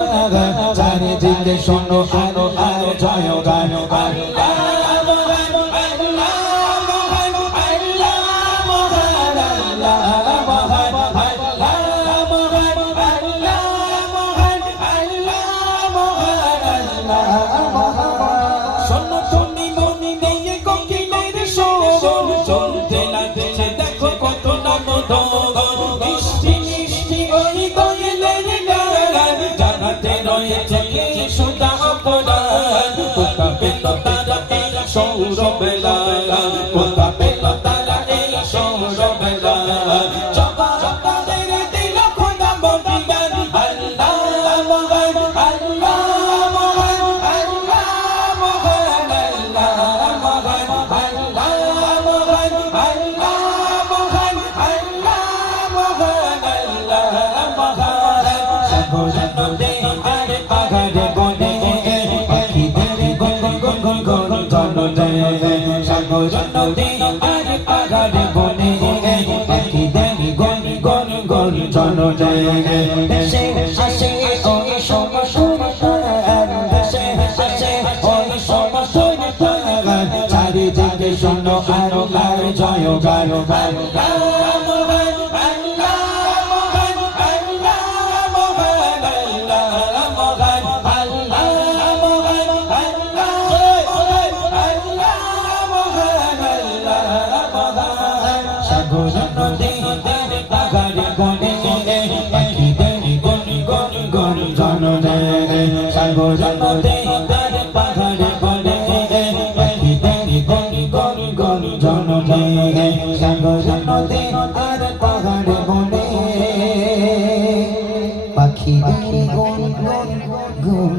চারিদিকে শোনো শোনো আর জয় গান গান সৌরবেলা কোথা পেল তারা এই সৌরবেলা জগতের দিল খোদা বলিদান আল্লাহ মহান আল্লাহ মহান আল্লাহ মহান আল্লাহ মহান আল্লাহ মহান আল্লাহ মহান আল্লাহ মহান আল্লাহ মহান সাগর নদী আর পাহাড়ে বনে পাখিদের গুন গুন গুন গুন সাগর নদী আর পাহাড়ে বনে পাখিদের গুন গুন গুন জননে দেশে আসে ওই সমসুর গান দেশে আসে ওই সমসুর গান চারিদিকে শোনো আরো আর জয় গান গান সাগর নদী আর পাহাড়ে বনে পাখিদের গুন গুন গুন জননে সাগর নদী আর পাহাড়ে বনে পাখিদের গুন গুন গুন